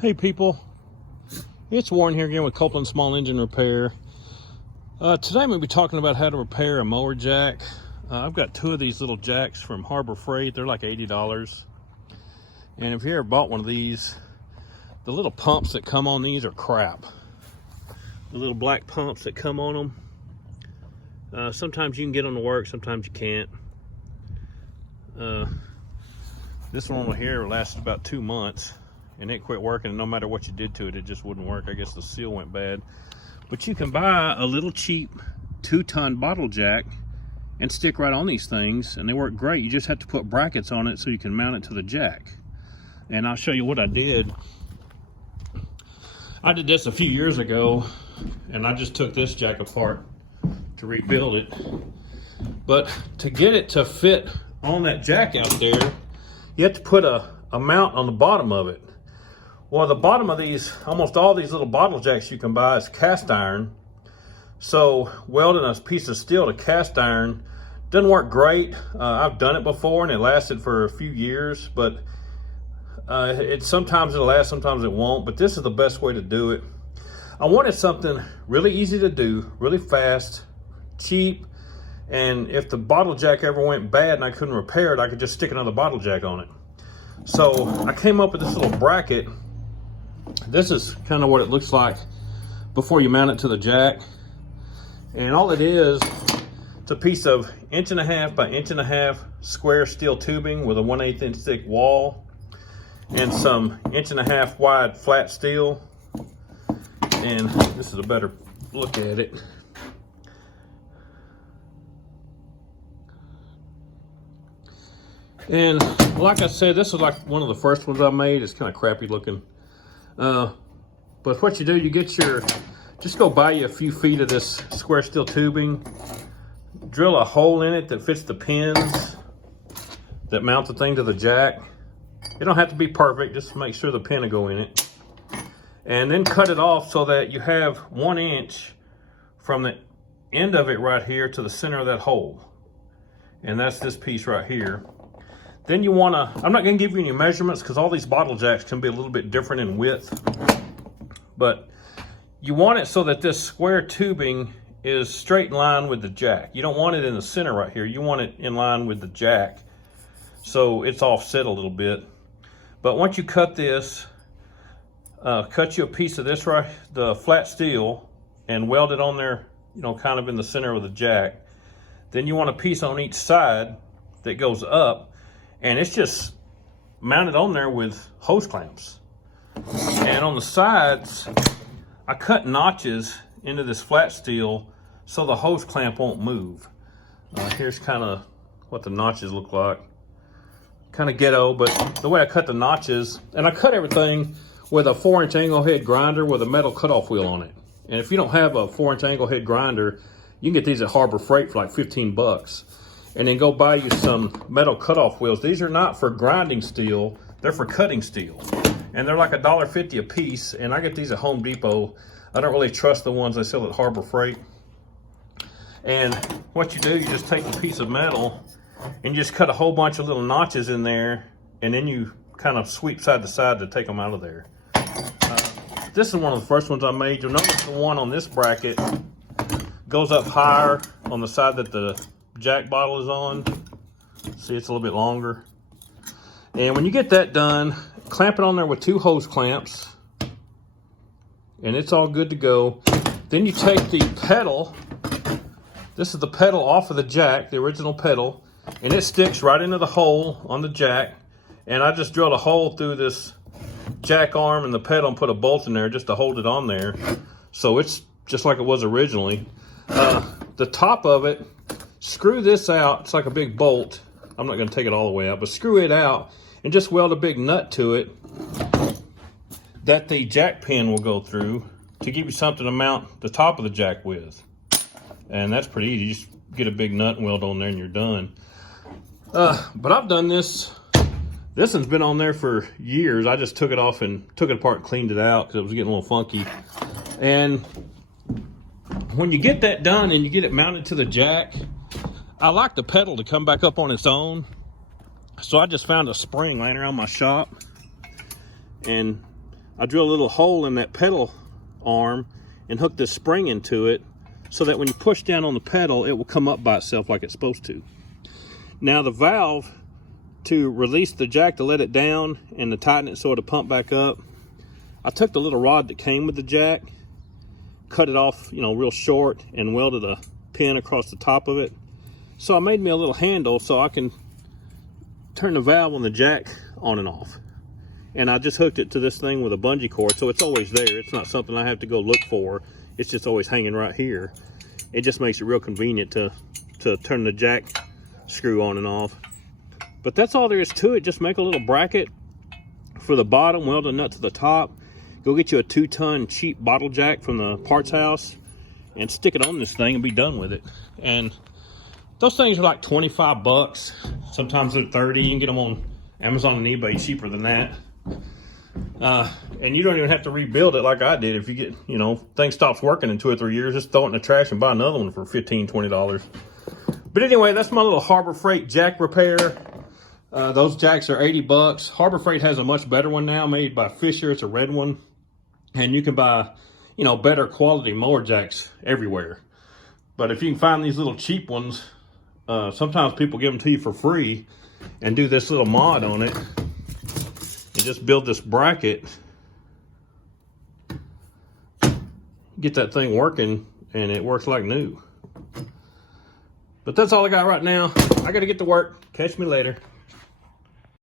Hey people, it's Warren here again with Copeland Small Engine Repair. Today I'm going to be talking about how to repair a mower jack. I've got two of these little jacks from Harbor Freight. They're like $80. And if you ever bought one of these, the little pumps that come on these are crap. The little black pumps that come on them. Sometimes you can get them to work, sometimes you can't. This one over here lasted about 2 months. And it quit working, and no matter what you did to it, it just wouldn't work. I guess the seal went bad. But you can buy a little cheap 2-ton bottle jack and stick right on these things, and they work great. You just have to put brackets on it so you can mount it to the jack. And I'll show you what I did. I did this a few years ago, and I just took this jack apart to rebuild it. But to get it to fit on that jack out there, you have to put a mount on the bottom of it. Well, the bottom of these, almost all these little bottle jacks you can buy is cast iron. So welding a piece of steel to cast iron doesn't work great. I've done it before and it lasted for a few years, but sometimes it'll last, sometimes it won't, but this is the best way to do it. I wanted something really easy to do, really fast, cheap, and if the bottle jack ever went bad and I couldn't repair it, I could just stick another bottle jack on it. So I came up with this little bracket. This is kind of what it looks like before you mount it to the jack. And all it is, it's a piece of 1.5 by 1.5 square steel tubing with a 1/8 inch thick wall and some 1.5 wide flat steel. And this is a better look at it. And like I said, this is like one of the first ones I made. It's kind of crappy looking. But what you do, you get just go buy you a few feet of this square steel tubing, drill a hole in it that fits the pins that mount the thing to the jack. It don't have to be perfect, just make sure the pin will go in it. And then cut it off so that you have 1 inch from the end of it right here to the center of that hole. And that's this piece right here. Then you want to, I'm not going to give you any measurements because all these bottle jacks can be a little bit different in width. But you want it so that this square tubing is straight in line with the jack. You don't want it in the center right here. You want it in line with the jack. So it's offset a little bit. But once you cut this, cut you a piece of this right, the flat steel, and weld it on there, you know, kind of in the center of the jack. Then you want a piece on each side that goes up. And it's just mounted on there with hose clamps. And on the sides, I cut notches into this flat steel so the hose clamp won't move. Here's kind of what the notches look like. Kind of ghetto, but the way I cut the notches, and I cut everything with a 4-inch angle head grinder with a metal cutoff wheel on it. And if you don't have a 4-inch angle head grinder, you can get these at Harbor Freight for like 15 bucks. And then go buy you some metal cutoff wheels. These are not for grinding steel, they're for cutting steel. And they're like $1.50 a piece, and I get these at Home Depot. I don't really trust the ones they sell at Harbor Freight. And what you do, you just take a piece of metal and you just cut a whole bunch of little notches in there, and then you kind of sweep side to side to take them out of there. This is one of the first ones I made. You'll notice the one on this bracket goes up higher on the side that the jack bottle is on. See, it's a little bit longer. And when you get that done, clamp it on there with 2 hose clamps, and it's all good to go. Then you take the pedal. This is the pedal off of the jack, the original pedal, and it sticks right into the hole on the jack. And I just drilled a hole through this jack arm and the pedal and put a bolt in there just to hold it on there. So it's just like it was originally. The top of it, screw this out. It's like a big bolt. I'm not going to take it all the way out, but screw it out and just weld a big nut to it that the jack pin will go through to give you something to mount the top of the jack with. And that's pretty easy. You just get a big nut and weld on there and you're done. But I've done this. This one's been on there for years. I just took it off and took it apart and cleaned it out because it was getting a little funky. And when you get that done and you get it mounted to the jack, I like the pedal to come back up on its own. So I just found a spring laying around my shop, and I drill a little hole in that pedal arm and hook this spring into it so that when you push down on the pedal, it will come up by itself like it's supposed to. Now the valve to release the jack to let it down and to tighten it so it'll pump back up, I took the little rod that came with the jack, cut it off, you know, real short, and welded a pin across the top of it. So I made me a little handle so I can turn the valve on the jack on and off. And I just hooked it to this thing with a bungee cord, so it's always there. It's not something I have to go look for. It's just always hanging right here. It just makes it real convenient to turn the jack screw on and off. But that's all there is to it. Just make a little bracket for the bottom, weld a nut to the top. Go get you a 2-ton cheap bottle jack from the parts house and stick it on this thing and be done with it. And those things are like 25 bucks. Sometimes they're 30. You can get them on Amazon and eBay cheaper than that. And you don't even have to rebuild it like I did. If you get, you know, thing stops working in 2 or 3 years, just throw it in the trash and buy another one for $15, $20. But anyway, that's my little Harbor Freight jack repair. Those jacks are 80 bucks. Harbor Freight has a much better one now made by Fisher. It's a red one. And you can buy, you know, better quality mower jacks everywhere. But if you can find these little cheap ones, sometimes people give them to you for free and do this little mod on it. And just build this bracket. Get that thing working and it works like new. But that's all I got right now. I got to get to work. Catch me later.